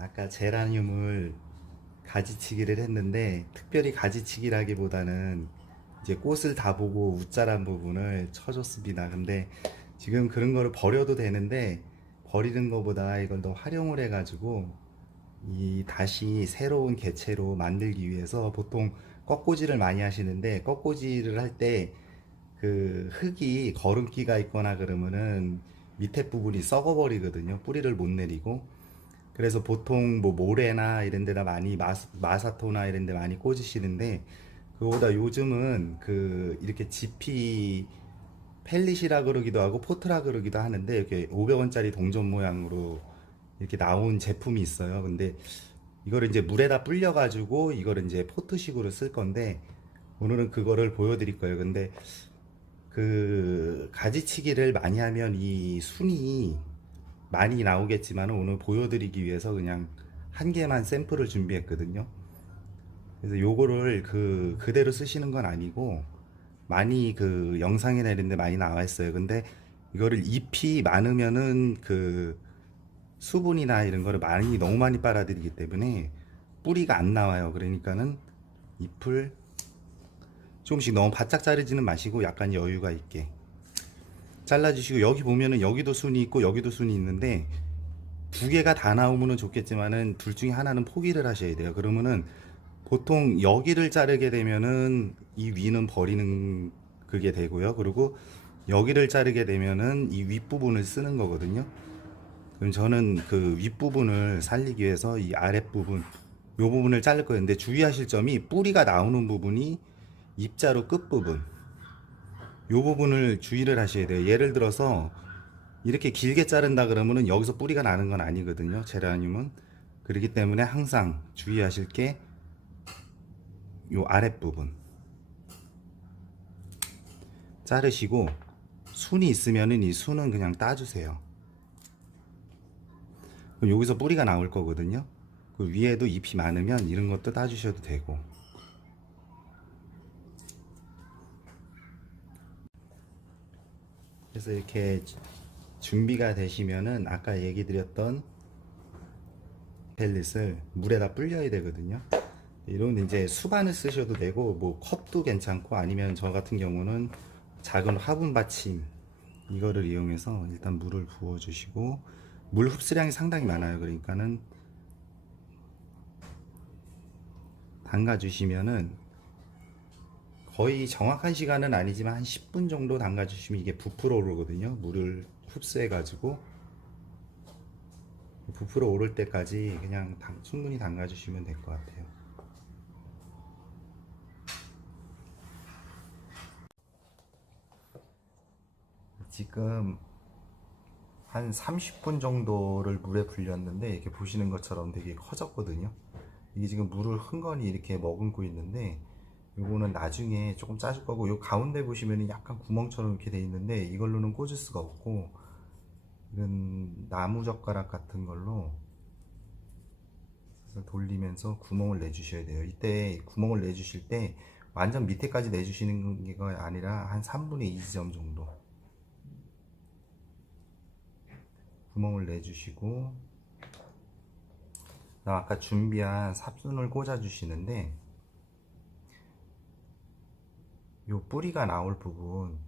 아까 제라늄을 가지치기를 했는데 특별히 가지치기라기보다는 이제 꽃을 다 보고 웃자란 부분을 쳐줬습니다. 근데 지금 그런 거를 버려도 되는데 버리는 것보다 이걸 더 활용을 해가지고 이 다시 새로운 개체로 만들기 위해서 보통 꺾꽂이를 많이 하시는데 꺾꽂이를 할 때 그 흙이 거름기가 있거나 그러면은 밑에 부분이 썩어버리거든요. 뿌리를 못 내리고. 그래서 보통 뭐 모래나 이런 데다 많이 마사토나 이런 데 많이 꽂으시는데 그거보다 요즘은 그 이렇게 지피 펠릿이라 그러기도 하고 포트라 그러기도 하는데 이렇게 500원짜리 동전 모양으로 이렇게 나온 제품이 있어요. 근데 이거를 이제 물에다 불려 가지고 이거를 이제 포트식으로 쓸 건데 오늘은 그거를 보여드릴 거예요. 근데 그 가지치기를 많이 하면 이 순이 많이 나오겠지만 오늘 보여드리기 위해서 그냥 한 개만 샘플을 준비했거든요. 그래서 요거를 그대로 쓰시는 건 아니고 많이 그 영상이나 이런 데 많이 나와 있어요. 근데 이거를 잎이 많으면은 그 수분이나 이런 거를 많이 너무 많이 빨아들이기 때문에 뿌리가 안 나와요. 그러니까는 잎을 조금씩 너무 바짝 자르지는 마시고 약간 여유가 있게 잘라주시고 여기 보면은 여기도 순이 있고 여기도 순이 있는데 두 개가 다 나오면은 좋겠지만은 둘 중에 하나는 포기를 하셔야 돼요. 그러면은 보통 여기를 자르게 되면은 이 위는 버리는 그게 되고요. 그리고 여기를 자르게 되면은 이 윗부분을 쓰는 거거든요. 그럼 저는 그 윗부분을 살리기 위해서 이 아랫부분 요 부분을 자를 거예요. 근데 주의하실 점이 뿌리가 나오는 부분이 입자로 끝부분 요 부분을 주의를 하셔야 돼요. 예를 들어서 이렇게 길게 자른다 그러면은 여기서 뿌리가 나는 건 아니거든요. 제라늄은. 그렇기 때문에 항상 주의하실 게 요 아랫부분 자르시고 순이 있으면은 이 순은 그냥 따주세요. 그럼 여기서 뿌리가 나올 거거든요. 그 위에도 잎이 많으면 이런 것도 따주셔도 되고. 그래서 이렇게 준비가 되시면은 아까 얘기 드렸던 펠릿을 물에다 불려야 되거든요. 이런 이제 수반을 쓰셔도 되고 뭐 컵도 괜찮고 아니면 저 같은 경우는 작은 화분 받침 이거를 이용해서 일단 물을 부어 주시고 물 흡수량이 상당히 많아요. 그러니까는 담가 주시면은 거의 정확한 시간은 아니지만 한 10분 정도 담가 주시면 이게 부풀어 오르거든요. 물을 흡수해 가지고 부풀어 오를 때까지 그냥 충분히 담가 주시면 될 것 같아요. 지금 한 30분 정도를 물에 불렸는데 이렇게 보시는 것처럼 되게 커졌거든요. 이게 지금 물을 흥건히 이렇게 머금고 있는데 요거는 나중에 조금 짜줄 거고 요 가운데 보시면 약간 구멍처럼 이렇게 돼 있는데 이걸로는 꽂을 수가 없고 이런 나무 젓가락 같은 걸로 돌리면서 구멍을 내주셔야 돼요. 이때 구멍을 내주실 때 완전 밑에까지 내주시는 게 아니라 한 3분의 2 지점 정도 구멍을 내주시고 아까 준비한 삽순을 꽂아 주시는데 요 뿌리가 나올 부분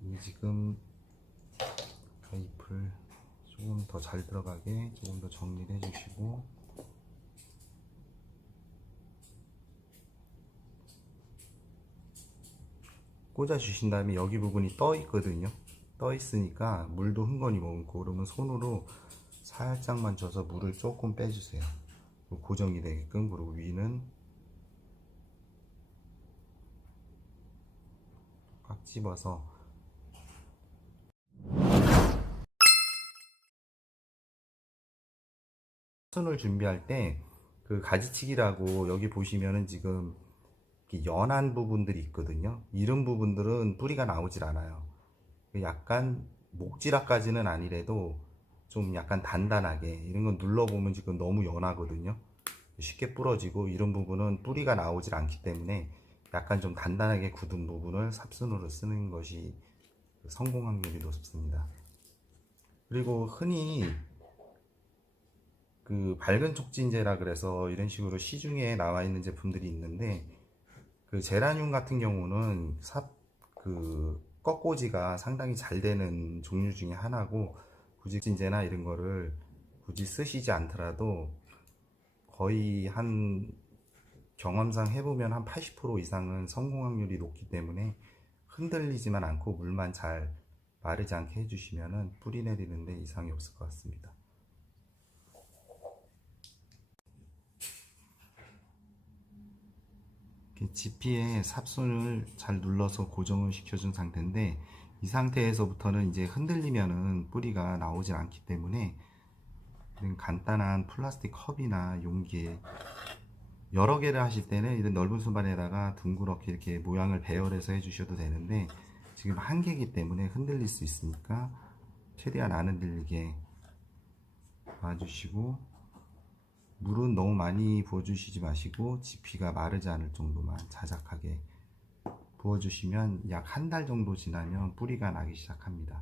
이 지금 잎을 조금 더 잘 들어가게 조금 더 정리를 해주시고 꽂아 주신 다음에 여기 부분이 떠 있거든요. 떠 있으니까 물도 흥건히 머금고 그러면 손으로 살짝만 져서 물을 조금 빼주세요. 고정이 되게끔. 그리고 위는 꽉 집어서 손을 준비할 때 그 가지치기라고 여기 보시면은 지금 연한 부분들이 있거든요. 이런 부분들은 뿌리가 나오질 않아요. 약간 목질화까지는 아니래도 좀 약간 단단하게 이런 건 눌러보면 지금 너무 연하거든요. 쉽게 부러지고 이런 부분은 뿌리가 나오질 않기 때문에 약간 좀 단단하게 굳은 부분을 삽순으로 쓰는 것이 성공 확률이 높습니다. 그리고 흔히 그 밝은 촉진제라 그래서 이런 식으로 시중에 나와 있는 제품들이 있는데, 그 제라늄 같은 경우는 그 꺾꽂이가 상당히 잘 되는 종류 중에 하나고, 굳이 촉진제나 이런 거를 굳이 쓰시지 않더라도 거의 한 경험상 해보면 한 80% 이상은 성공 확률이 높기 때문에 흔들리지만 않고 물만 잘 마르지 않게 해주시면 뿌리 내리는데 이상이 없을 것 같습니다. 지피에 삽손을 잘 눌러서 고정을 시켜준 상태인데, 이 상태에서부터는 이제 흔들리면은 뿌리가 나오질 않기 때문에 이런 간단한 플라스틱 컵이나 용기에 여러 개를 하실 때는 이런 넓은 손반에다가 둥그렇게 이렇게 모양을 배열해서 해주셔도 되는데, 지금 한 개이기 때문에 흔들릴 수 있으니까 최대한 안 흔들리게 놔주시고, 물은 너무 많이 부어주시지 마시고 지피가 마르지 않을 정도만 자작하게 부어주시면 약 한 달 정도 지나면 뿌리가 나기 시작합니다.